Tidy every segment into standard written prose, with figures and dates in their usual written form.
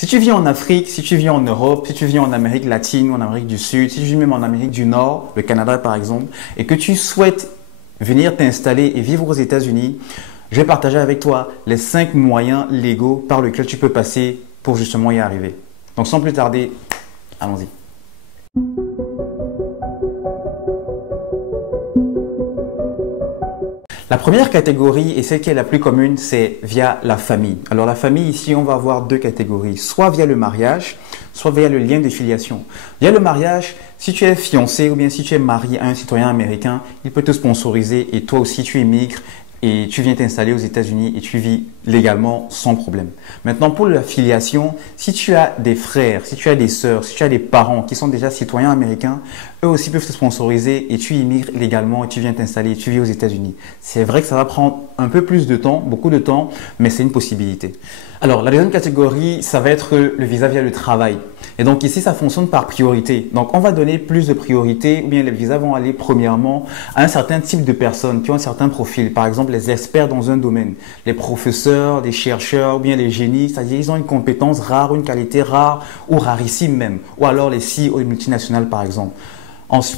Si tu vis en Afrique, si tu vis en Europe, si tu vis en Amérique latine ou en Amérique du Sud, si tu vis même en Amérique du Nord, le Canada par exemple, et que tu souhaites venir t'installer et vivre aux États-Unis, je vais partager avec toi les 5 moyens légaux par lesquels tu peux passer pour justement y arriver. Donc sans plus tarder, allons-y. La première catégorie, et celle qui est la plus commune, c'est via la famille. Alors la famille, ici, on va avoir deux catégories, soit via le mariage, soit via le lien de filiation. Via le mariage, si tu es fiancé ou bien si tu es marié à un citoyen américain, il peut te sponsoriser et toi aussi tu émigres et tu viens t'installer aux États-Unis et tu vis légalement sans problème. Maintenant, pour la filiation, si tu as des frères, si tu as des sœurs, si tu as des parents qui sont déjà citoyens américains, eux aussi peuvent te sponsoriser et tu immigres légalement et tu viens t'installer et tu vis aux États-Unis. C'est vrai que ça va prendre un peu plus de temps, beaucoup de temps, mais c'est une possibilité. Alors, la deuxième catégorie, ça va être le visa via le travail. Et donc ici, ça fonctionne par priorité. Donc, on va donner plus de priorité ou bien les visas vont aller premièrement à un certain type de personnes qui ont un certain profil. Par exemple, les experts dans un domaine, les professeurs, les chercheurs ou bien les génies, c'est-à-dire ils ont une compétence rare, une qualité rare ou rarissime même. Ou alors les CEO multinationales par exemple.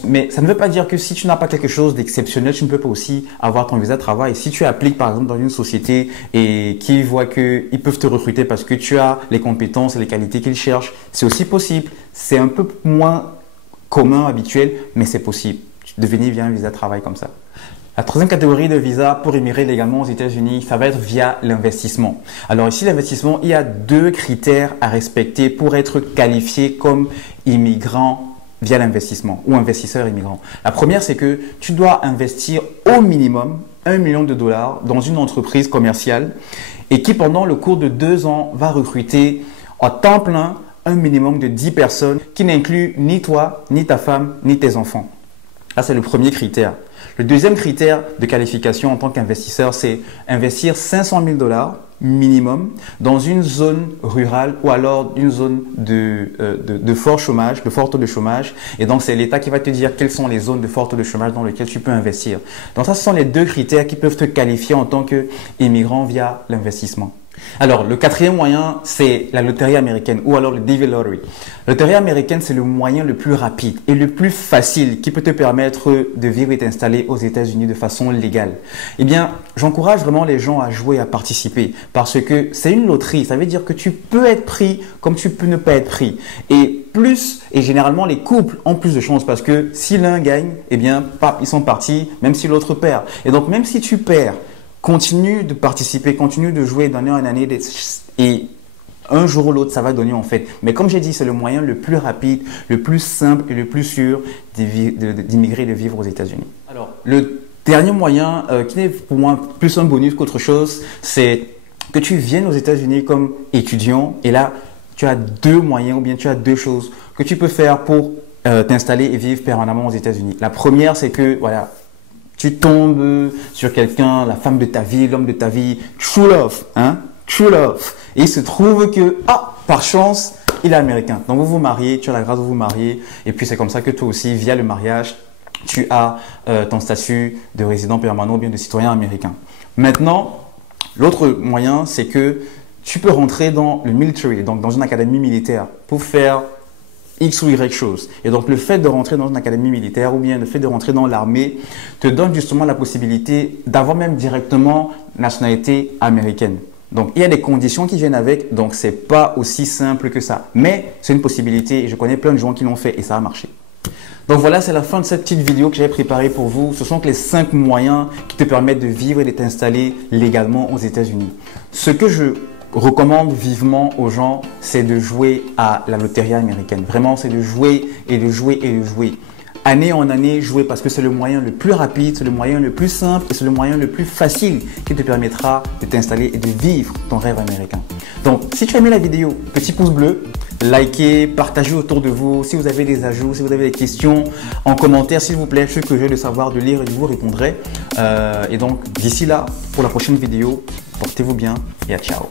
Mais ça ne veut pas dire que si tu n'as pas quelque chose d'exceptionnel, tu ne peux pas aussi avoir ton visa de travail. Si tu appliques par exemple dans une société et qu'ils voient qu'ils peuvent te recruter parce que tu as les compétences et les qualités qu'ils cherchent, c'est aussi possible. C'est un peu moins commun, habituel, mais c'est possible de venir via un visa de travail comme ça. La troisième catégorie de visa pour immigrer légalement aux États-Unis, ça va être via l'investissement. Alors ici, l'investissement, il y a deux critères à respecter pour être qualifié comme immigrant via l'investissement ou investisseur immigrant. La première, c'est que tu dois investir au minimum 1 million de dollars dans une entreprise commerciale et qui, pendant le cours de 2 ans, va recruter en temps plein un minimum de 10 personnes qui n'incluent ni toi, ni ta femme, ni tes enfants. Là, c'est le premier critère. Le deuxième critère de qualification en tant qu'investisseur, c'est investir 500 000 dollars minimum dans une zone rurale ou alors une zone de fort chômage, de fort taux de chômage. Et donc, c'est l'État qui va te dire quelles sont les zones de fort taux de chômage dans lesquelles tu peux investir. Donc, ça, ce sont les deux critères qui peuvent te qualifier en tant qu'immigrant via l'investissement. Alors, le quatrième moyen, c'est la loterie américaine ou alors le DV Lottery. La loterie américaine, c'est le moyen le plus rapide et le plus facile qui peut te permettre de vivre et t'installer aux États-Unis de façon légale. Eh bien, j'encourage vraiment les gens à jouer, à participer parce que c'est une loterie. Ça veut dire que tu peux être pris comme tu peux ne pas être pris. Et généralement, les couples ont plus de chances parce que si l'un gagne, eh bien, ils sont partis, même si l'autre perd. Et donc, même si tu perds, continue de participer, continue de jouer d'année en année et un jour ou l'autre, ça va donner en fait. Mais comme j'ai dit, c'est le moyen le plus rapide, le plus simple et le plus sûr d'immigrer et de vivre aux États-Unis. Alors, le dernier moyen, qui est pour moi plus un bonus qu'autre chose, c'est que tu viennes aux États-Unis comme étudiant et là, tu as deux moyens ou bien tu as deux choses que tu peux faire pour t'installer et vivre permanemment aux États-Unis. La première, c'est que, voilà, tu tombes sur quelqu'un, la femme de ta vie, l'homme de ta vie, true love, hein, true love. Et il se trouve que, par chance, il est américain. Donc vous vous mariez, tu as la grâce de vous marier. Et puis c'est comme ça que toi aussi, via le mariage, tu as ton statut de résident permanent ou bien de citoyen américain. Maintenant, l'autre moyen, c'est que tu peux rentrer dans le military, donc dans une académie militaire, pour faire X ou Y chose. Et donc, le fait de rentrer dans une académie militaire ou bien le fait de rentrer dans l'armée te donne justement la possibilité d'avoir même directement nationalité américaine. Donc, il y a des conditions qui viennent avec, donc c'est pas aussi simple que ça. Mais c'est une possibilité et je connais plein de gens qui l'ont fait et ça a marché. Donc voilà, c'est la fin de cette petite vidéo que j'avais préparée pour vous. Ce sont les 5 moyens qui te permettent de vivre et de t'installer légalement aux États-Unis. Ce que je recommande vivement aux gens, c'est de jouer à la loterie américaine. Vraiment, c'est de jouer et de jouer et de jouer. Année en année, jouer parce que c'est le moyen le plus rapide, c'est le moyen le plus simple et c'est le moyen le plus facile qui te permettra de t'installer et de vivre ton rêve américain. Donc, si tu as aimé la vidéo, petit pouce bleu, likez, partagez autour de vous. Si vous avez des ajouts, si vous avez des questions, en commentaire, s'il vous plaît, je suis curieux de savoir, de lire et de vous répondrai. Et donc, d'ici là, pour la prochaine vidéo, portez-vous bien et à ciao.